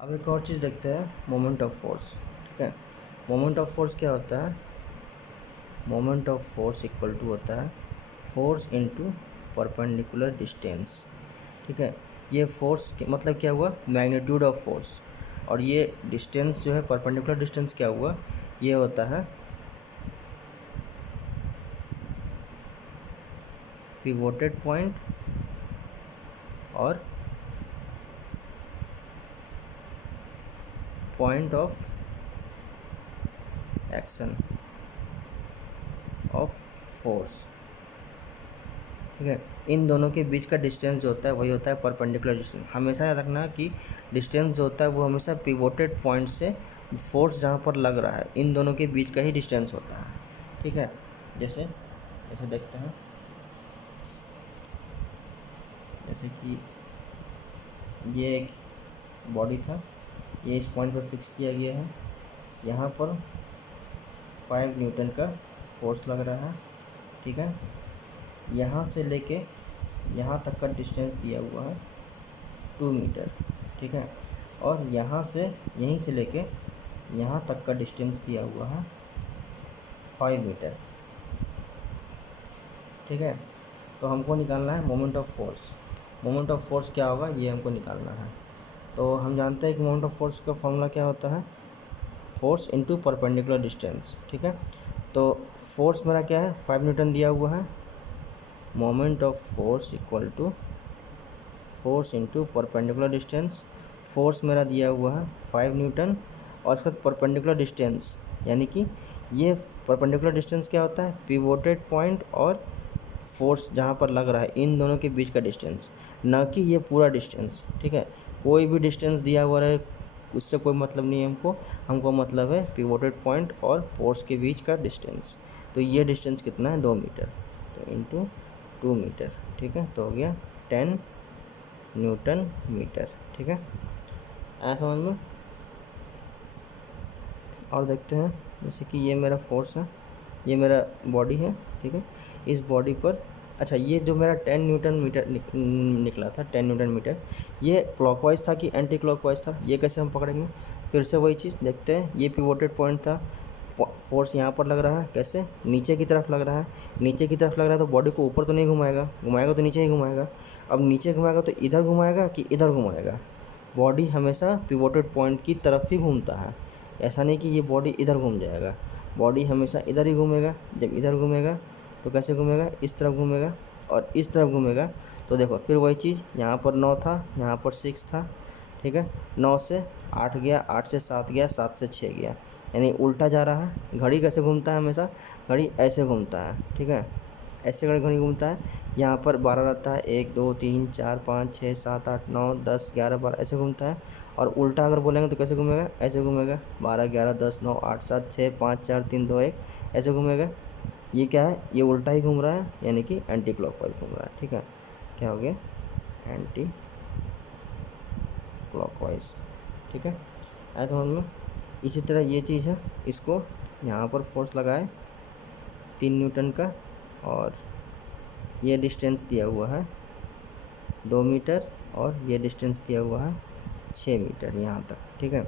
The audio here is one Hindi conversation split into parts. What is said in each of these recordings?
अब एक और चीज़ देखते हैं, मोमेंट ऑफ फोर्स। ठीक है, मोमेंट ऑफ फोर्स क्या होता है? Moment of force equal to होता है फोर्स इनटू परपेंडिकुलर डिस्टेंस। ठीक है, ये फोर्स मतलब क्या हुआ? Magnitude of force. और ये डिस्टेंस जो है, परपेंडिकुलर डिस्टेंस क्या हुआ? ये होता है पिवोटेड पॉइंट और point of action of force. ठीक है, इन दोनों के बीच का डिस्टेंस जो होता है वही होता है परपेंडिकुलर डिस्टेंस। हमेशा याद रखना कि डिस्टेंस जो होता है वो हमेशा पिवोटेड पॉइंट से फोर्स जहाँ पर लग रहा है इन दोनों के बीच का ही डिस्टेंस होता है। ठीक है, जैसे जैसे देखते हैं, जैसे कि ये एक बॉडी था, ये इस पॉइंट पर फिक्स किया गया है। यहाँ पर 5 न्यूटन का फोर्स लग रहा है। ठीक है, यहाँ से लेके यहाँ तक का डिस्टेंस दिया हुआ है 2 मीटर। ठीक है, और यहाँ से यहीं से लेके यहाँ तक का डिस्टेंस दिया हुआ है 5 मीटर। ठीक है, तो हमको निकालना है moment of force. Moment of force क्या होगा ये हमको निकालना है। तो हम जानते हैं कि मोमेंट ऑफ फोर्स का फॉर्मूला क्या होता है? Force into perpendicular distance. ठीक है, तो फोर्स मेरा क्या है? 5 न्यूटन दिया हुआ है। Moment of force equal to force into perpendicular distance. Force मेरा दिया हुआ है 5 न्यूटन और उसके बाद परपेंडिकुलर डिस्टेंस, यानी कि ये परपेंडिकुलर डिस्टेंस क्या होता है? पिवोटेड पॉइंट और फोर्स जहाँ पर लग रहा है इन दोनों के बीच का डिस्टेंस, ना कि ये पूरा डिस्टेंस। ठीक है, कोई भी डिस्टेंस दिया हुआ रहे उससे कोई मतलब नहीं है हमको। हमको मतलब है पिवोटेड पॉइंट और फोर्स के बीच का डिस्टेंस। तो ये डिस्टेंस कितना है? 2 मीटर। तो इंटू 2 मीटर। ठीक है, तो हो गया 10 न्यूटन मीटर। ठीक है, आया समझ में? और देखते हैं, जैसे कि ये मेरा फोर्स है, ये मेरा बॉडी है। ठीक है, इस बॉडी पर अच्छा, ये जो मेरा 10 न्यूटन मीटर निकला था, 10 न्यूटन मीटर, ये क्लॉकवाइज था कि एंटी क्लॉकवाइज था? ये कैसे हम पकड़ेंगे? फिर से वही चीज़ देखते हैं। ये पिवोटेड पॉइंट था, फोर्स यहाँ पर लग रहा है, कैसे? नीचे की तरफ लग रहा है। नीचे की तरफ लग रहा है तो बॉडी को ऊपर तो नहीं घुमाएगा, घुमाएगा तो नीचे ही घुमाएगा। अब नीचे घुमाएगा तो इधर घुमाएगा कि इधर घुमाएगा? बॉडी हमेशा पिवोटेड पॉइंट की तरफ ही घूमता है। ऐसा नहीं कि ये बॉडी इधर घूम जाएगा, बॉडी हमेशा इधर ही घूमेगा। जब इधर घूमेगा तो कैसे घूमेगा? इस तरफ घूमेगा, और इस तरफ घूमेगा तो देखो फिर वही चीज़, यहाँ पर 9 था, यहाँ पर 6 था। ठीक है, 9 से 8 गया, 8 से 7 गया, 7 से 6 गया, यानी उल्टा जा रहा है। घड़ी कैसे घूमता है? हमेशा घड़ी ऐसे घूमता है। ठीक है, ऐसे घड़ी घूमता है। यहाँ पर 12 रहता है, 1 2 3 4 5 6 7 8 9 10 11 12 ऐसे घूमता है। और उल्टा अगर बोलेंगे तो कैसे घूमेगा? ऐसे घूमेगा, 12 11 10 9 8 7 6 5 4 3 2 1 ऐसे घूमेगा। ये क्या है? ये उल्टा ही घूम रहा है, यानी कि एंटी क्लॉकवाइज घूम रहा है। ठीक है, क्या हो गया? Anti clockwise. ठीक है, ऐसा समझ में? इसी तरह ये चीज़ है, इसको यहाँ पर फोर्स लगाए 3 न्यूटन का, और ये डिस्टेंस दिया हुआ है 2 मीटर, और ये डिस्टेंस दिया हुआ है 6 मीटर यहाँ तक। ठीक है,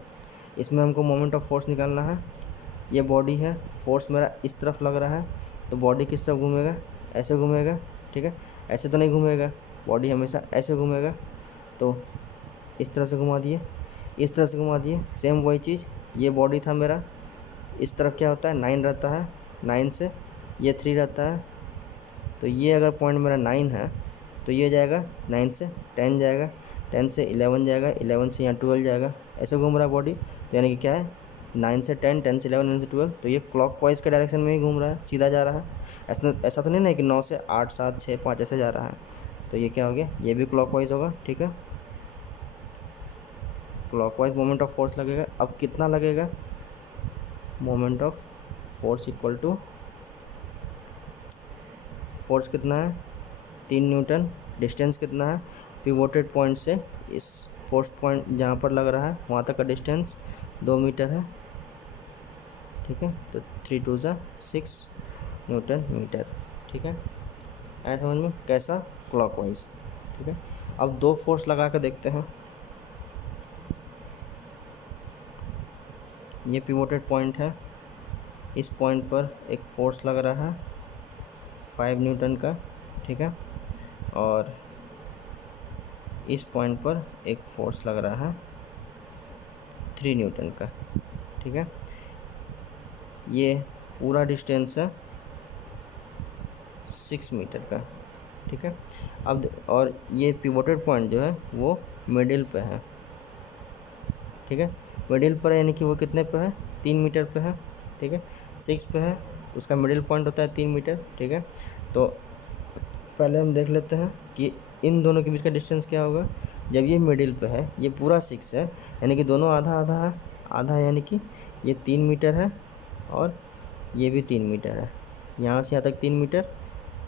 इसमें हमको मोमेंट ऑफ फोर्स निकालना है। ये बॉडी है, फोर्स मेरा इस तरफ लग रहा है, तो बॉडी किस तरफ घूमेगा? ऐसे घूमेगा। ठीक है, ऐसे तो नहीं घूमेगा, बॉडी हमेशा ऐसे घूमेगा। तो इस तरह से घुमा दिए, इस तरह से घुमा दिए, सेम वही चीज़। ये बॉडी था मेरा, इस तरफ क्या होता है? 9 रहता है, 9 से ये 3 रहता है। तो ये अगर पॉइंट मेरा 9 है तो ये जाएगा 9 से 10 जाएगा, 10 से 11 जाएगा, 11 से यहाँ 12 जाएगा। ऐसे घूम रहा है बॉडी, तो यानी कि क्या है? 9 से 10, 10 से 11, 11 से 12। तो ये क्लॉकवाइज के डायरेक्शन में ही घूम रहा है, सीधा जा रहा है। ऐसा तो नहीं ना कि 9 से 8 7 6 5 ऐसे जा रहा है। तो ये क्या हो गया? ये भी क्लॉकवाइज होगा। ठीक है, क्लॉकवाइज मोमेंट ऑफ फोर्स लगेगा। अब कितना लगेगा? Moment of force equal to force कितना है? 3 न्यूटन। डिस्टेंस कितना है? पिवोटेड पॉइंट से इस फोर्स पॉइंट जहाँ पर लग रहा है वहाँ तक का डिस्टेंस 2 मीटर है। ठीक है, तो 3 2 6 न्यूटन मीटर। ठीक है, ऐसा समझ में? कैसा? क्लॉकवाइज। ठीक है, अब 2 फोर्स लगा कर देखते हैं। ये पिवोटेड पॉइंट है, इस पॉइंट पर एक फोर्स लग रहा है 5 न्यूटन का, ठीक है, और इस पॉइंट पर एक फोर्स लग रहा है 3 न्यूटन का, ठीक है। ये पूरा डिस्टेंस है 6 मीटर का, ठीक है। अब और ये पिवोटेड पॉइंट जो है वो मिडिल पे है, ठीक है। मिडिल पर यानी कि वो कितने पे है, 3 मीटर पे है, ठीक है। 6 पे है, उसका मिडिल पॉइंट होता है 3 मीटर, ठीक है। तो पहले हम देख लेते हैं कि इन दोनों के बीच का डिस्टेंस क्या होगा। जब ये मिडिल पे है, ये पूरा 6 है, यानी कि दोनों आधा आधा है, आधा यानी कि ये 3 मीटर है और ये भी 3 मीटर है। यहाँ से यहाँ तक 3 मीटर,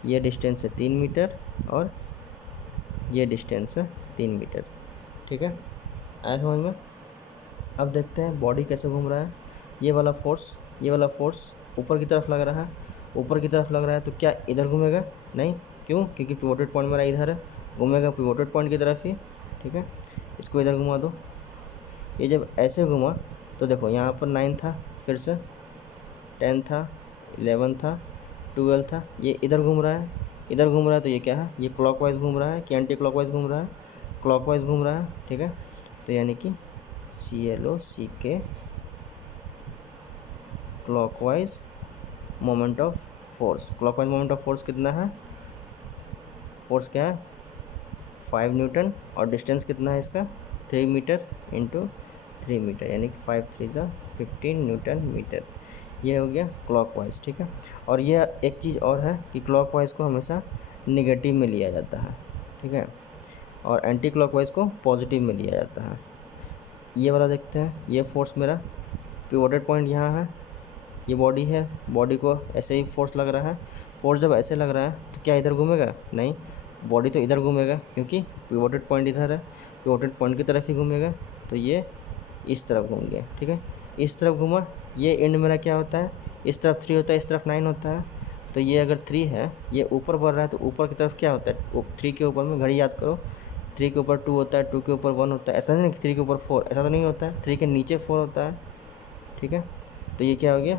ये डिस्टेंस है 3 मीटर और ये डिस्टेंस है 3 मीटर, ठीक है। आया समझ में। अब देखते हैं बॉडी कैसे घूम रहा है। ये वाला फोर्स ऊपर की तरफ लग रहा है, ऊपर की तरफ लग रहा है, तो क्या इधर घूमेगा? नहीं, क्यों? क्योंकि पिवोटेड पॉइंट मेरा इधर है, घूमेगा पिवोटेड पॉइंट की तरफ ही, ठीक है। इसको इधर घुमा दो। ये जब ऐसे घुमा तो देखो यहाँ पर 9 था, फिर से 10 था, 11 था, 12 था, ये इधर घूम रहा है, इधर घूम रहा है, तो ये क्या है, ये क्लॉकवाइज घूम रहा है कि एंटी क्लॉकवाइज घूम रहा है? क्लॉकवाइज घूम रहा है, ठीक है। तो यानी कि CLOCK clockwise moment of force. Clockwise moment of force कितना है? फोर्स क्या है? 5 न्यूटन, और डिस्टेंस कितना है इसका? 3 मीटर इंटू 3 मीटर, यानी कि 5 3 ज़ा 15 न्यूटन मीटर। ये हो गया क्लॉकवाइज, ठीक है। और यह एक चीज़ और है कि क्लॉकवाइज को हमेशा नेगेटिव में लिया जाता है, ठीक है, और एंटी क्लॉकवाइज को पॉजिटिव में लिया जाता है। ये वाला देखते हैं। ये फोर्स मेरा पिवोटेड पॉइंट यहाँ है, ये बॉडी है, बॉडी को ऐसे ही फोर्स लग रहा है। फोर्स जब ऐसे लग रहा है तो क्या इधर घूमेगा? नहीं, बॉडी तो इधर घूमेगा क्योंकि पिवोटेड पॉइंट इधर है, पिवोटेड पॉइंट की तरफ ही घूमेगा। तो ये इस तरफ घूम गया, ठीक है, इस तरफ घूमा। ये एंड मेरा क्या होता है? इस तरफ 3 होता है, इस तरफ 9 होता है। तो ये अगर 3 है, ये ऊपर बढ़ रहा है, तो ऊपर की तरफ क्या होता है? 3 के ऊपर में घड़ी याद करो, 3 के ऊपर 2 होता है, 2 के ऊपर 1 होता है। ऐसा नहीं कि 3 के ऊपर 4, ऐसा तो नहीं होता है, 3 के नीचे 4 होता है, ठीक है। तो ये क्या हो गया?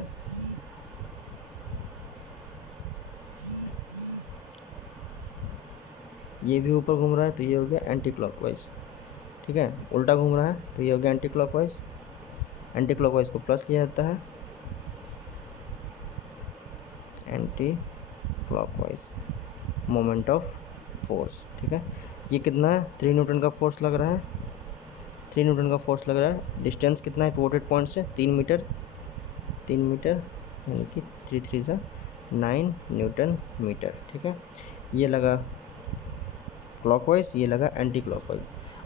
ये भी ऊपर घूम रहा है, तो ये हो गया एंटी क्लॉकवाइज, ठीक है। उल्टा घूम रहा है तो ये हो गया एंटी क्लॉकवाइज। एंटी क्लॉकवाइज को प्लस लिया जाता है, anti clockwise moment of force, ठीक है। ये कितना है? 3 न्यूटन का फोर्स लग रहा है, 3 न्यूटन का फोर्स लग रहा है। डिस्टेंस कितना है पिवोटेड पॉइंट से? 3 मीटर, 3 मीटर, यानी कि 3 3 ज़ा 9 न्यूटन मीटर, ठीक है। ये लगा क्लॉकवाइज, ये लगा एंटी क्लॉकवाइज।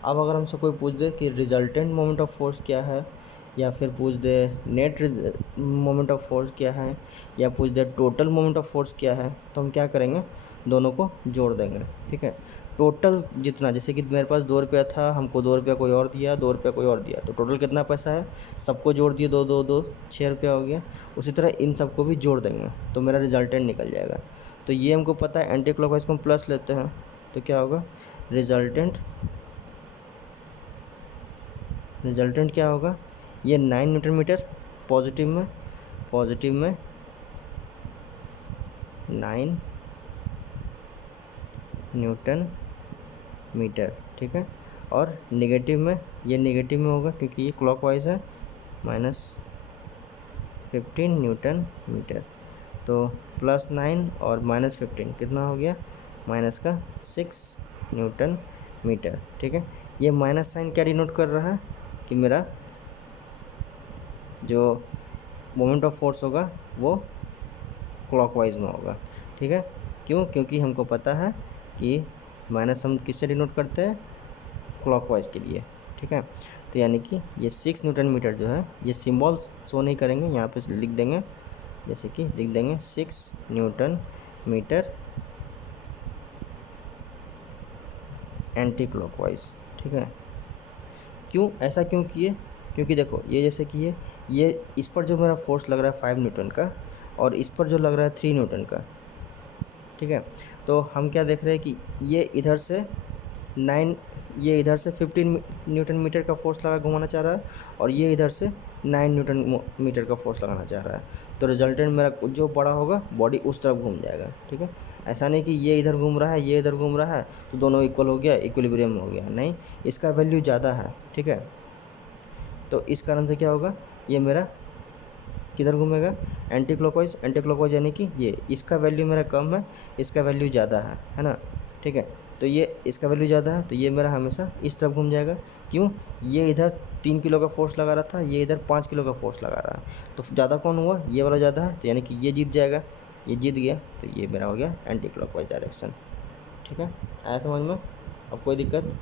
अब अगर हमसे कोई पूछ दे कि रिजल्टेंट मोमेंट ऑफ फोर्स क्या है, या फिर पूछ दे नेट मोमेंट ऑफ फोर्स क्या है, या पूछ दे टोटल मोमेंट ऑफ फोर्स क्या है, तो हम क्या करेंगे? दोनों को जोड़ देंगे, ठीक है। टोटल जितना, जैसे कि मेरे पास 2 रुपया था, हमको 2 रुपया कोई और दिया, 2 रुपया कोई और दिया, तो टोटल कितना पैसा है? सबको जोड़ दिए, 2 2 2 6 रुपया हो गया। उसी तरह इन सबको भी जोड़ देंगे तो मेरा रिजल्टेंट निकल जाएगा। तो ये हमको पता है, एंटी क्लॉकवाइज को हम प्लस लेते हैं, तो क्या होगा? रिजल्टेंट क्या होगा? ये 9 न्यूटन मीटर, पॉजिटिव में 9 न्यूटन मीटर, ठीक है। और नेगेटिव में, ये नेगेटिव में होगा क्योंकि ये क्लॉकवाइज है, -15 न्यूटन मीटर। तो +9 और -15 कितना हो गया? माइनस का 6 न्यूटन मीटर, ठीक है। ये माइनस साइन क्या डिनोट कर रहा है? कि मेरा जो मोमेंट ऑफ फोर्स होगा वो क्लॉकवाइज में होगा, ठीक है। क्यों? क्योंकि हमको पता है कि माइनस हम किससे डिनोट करते हैं? क्लॉकवाइज के लिए, ठीक है। तो यानी कि ये 6 न्यूटन मीटर जो है, ये सिंबल शो नहीं करेंगे, यहाँ पे लिख देंगे, जैसे कि लिख देंगे 6 न्यूटन मीटर एंटी क्लॉकवाइज, ठीक है। क्यों ऐसा क्यों किए? क्योंकि देखो, ये जैसे कि ये इस पर जो मेरा फोर्स लग रहा है 5 न्यूटन का, और इस पर जो लग रहा है 3 न्यूटन का, ठीक है। तो हम क्या देख रहे हैं कि ये इधर से 9, ये इधर से 15 न्यूटन मीटर का फोर्स लगा घुमाना चाह रहा है और ये इधर से 9 न्यूटन मीटर का फोर्स लगाना चाह रहा है। तो रिजल्टेंट मेरा जो बड़ा होगा बॉडी उस तरफ घूम जाएगा, ठीक है। ऐसा नहीं कि ये इधर घूम रहा है ये इधर घूम रहा है तो दोनों इक्वल हो गया, इक्विलिब्रियम हो गया, नहीं, इसका वैल्यू ज़्यादा है, ठीक है। तो इस कारण से क्या होगा, ये मेरा किधर घूमेगा, एंटी क्लॉकवाइज। एंटी क्लॉकवाइज यानी कि ये इसका वैल्यू मेरा कम है, इसका वैल्यू ज़्यादा है ना, ठीक है। तो ये इसका वैल्यू ज़्यादा है तो ये मेरा हमेशा इस तरफ घूम जाएगा। क्यों, ये इधर 3 किलो का फोर्स लगा रहा था, ये इधर 5 किलो का फोर्स लगा रहा है, तो ज़्यादा कौन हुआ, ये वाला ज़्यादा है, तो यानी कि ये जीत जाएगा, ये जीत गया, तो ये मेरा हो गया एंटी क्लॉकवाइज डायरेक्शन, ठीक है। आया समझ में, अब कोई दिक्कत।